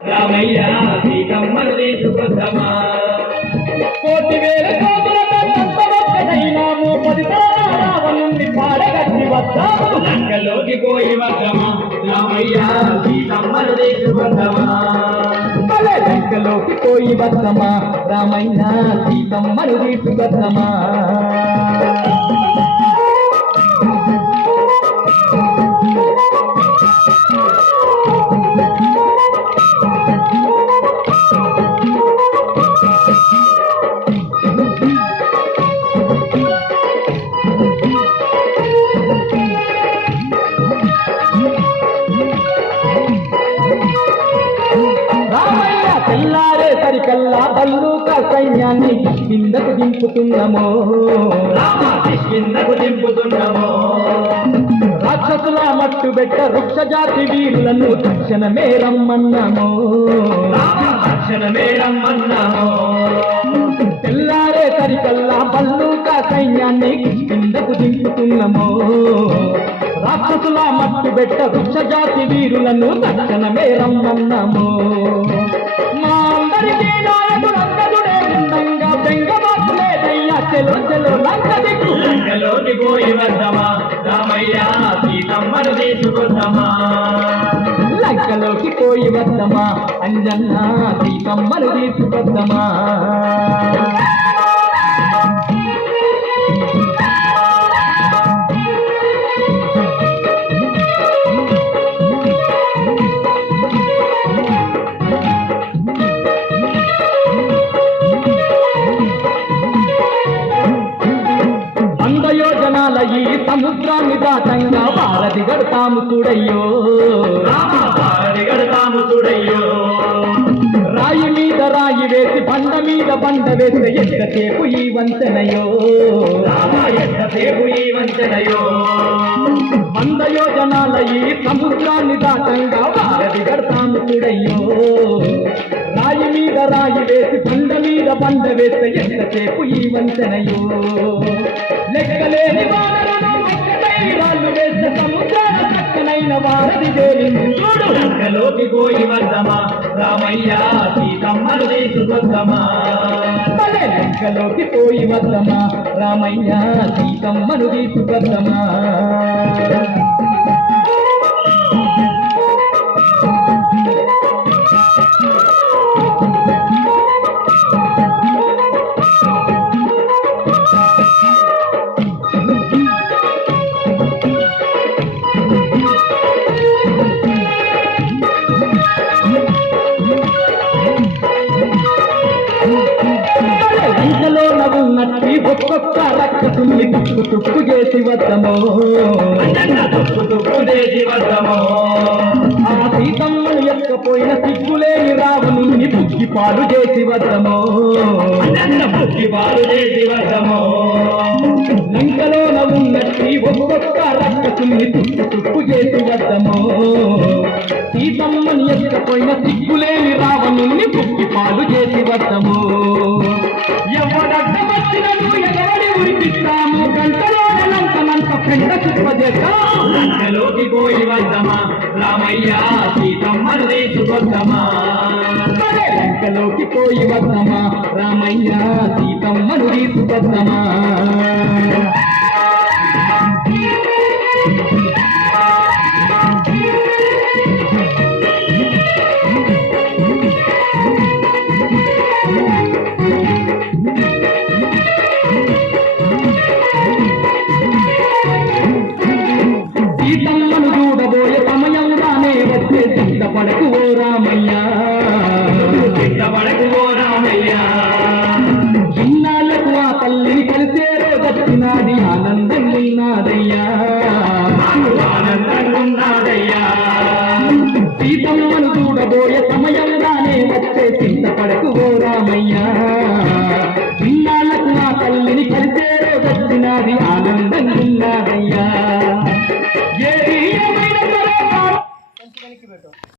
రామయ్య సీతమ్మను తీసుకొద్దమా కోటి వేల కోతులైనాము 10 తరాల రావణుణ్ణి పాడగట్టి వద్దాము లంకలోకి పోయి వద్దమా రామయ్య సీతమ్మను తీసుకొద్దమా లంకలోకి పోయి వద్దమా రామయ్య సీతమ్మను తీసుకొద్దమా తెల్లారే సరికల్లా బల్లూక సైన్యాన్ని కిందకు దింపుతున్నామో రాక్షసుల మట్టు బెట్ట వృక్ష జాతి వీరులను తక్షణమే రమ్మన్నామో తెల్లారే సరికల్లా బల్లూక సైన్యాన్ని కిందకు దింపుతున్నామో రాక్షసుల మట్టు బెట్ట వృక్ష జాతి వీరులను తక్షణమే రమ్మన్నామో మా అందరికీ నాయకుడు అంగదుడే ఉండంగా బెంగమాకులేదయ్యా చెలో చెలో లంక దిక్కు లంకలోకి పోయి వద్దమా రామయ్య సీతమ్మను తీసుకొద్దమా లంకలోకి పోయి వద్దమా అంజన్న సీతమ్మను తీసుకొద్దమా ఈ సముద్రాన్ని దాటంగా వారధి గడతాము చూడయ్యో రాయి మీద రాయి వేసి బండ మీద బండ వేస్తే ఎంతసేపు ఈ వంతెనయో వంద యోజనాల ఈ సముద్రాన్ని దాటంగా వారధి గడతాము చూడయ్యో రాయి మీద రాయి వేసి బండ మీద బండ వేస్తే ఎంతసేపు ఈ వంతెనయో లెక్కలేని వాళ్ళు వేస్తే సముద్రాల చక్కనైన వారధి తేలింది చూడు లంకలోకి పోయి వద్దమా రామయ్య సీతమ్మను తీసుకొద్దమా లంకలోకి పోయి వద్దమా రామయ్య సీతమ్మను తీసుకొద్దమా ఉన్నట్టి ఒక్కొక్క రక్కసుల్ని తుప్పు తుప్పు చేసి వద్దమో ఆ సీతమ్మను ఎక్కపోయిన సిగ్గులేని రావణుని బుక్కిపాలు చేసి వద్దమో లంకలోన ఉన్నట్టి ఒక్కొక్క రక్కసుల్ని తుప్పు తుప్పు చేసి వద్దమో సీతమ్మను ఎక్కపోయిన సిగ్గులేని రావణుని బుక్కిపాలు చేసి వద్దమో ఎవడడ్డమచ్చినను ఎగరడి ఉరిపిస్తాము గంటలోనే లంకమంత పెంట చుప్పజేద్దాం లంకలోకి పోయి వద్దమా రామయ్య సీతమ్మను తీసుకొద్దమా లంకలోకి పోయి వద్దమా రామయ్య సీతమ్మను తీసుకొద్దమా సీతమ్మను చూడబోయే సమయం రానే వచ్చే సిద్ధపడకు ఓ రామయ్య ఇన్నాళ్లకు ఆ తల్లిని కలిసే రోజొచ్చినాది ఆనందం ఉన్నదయ్యా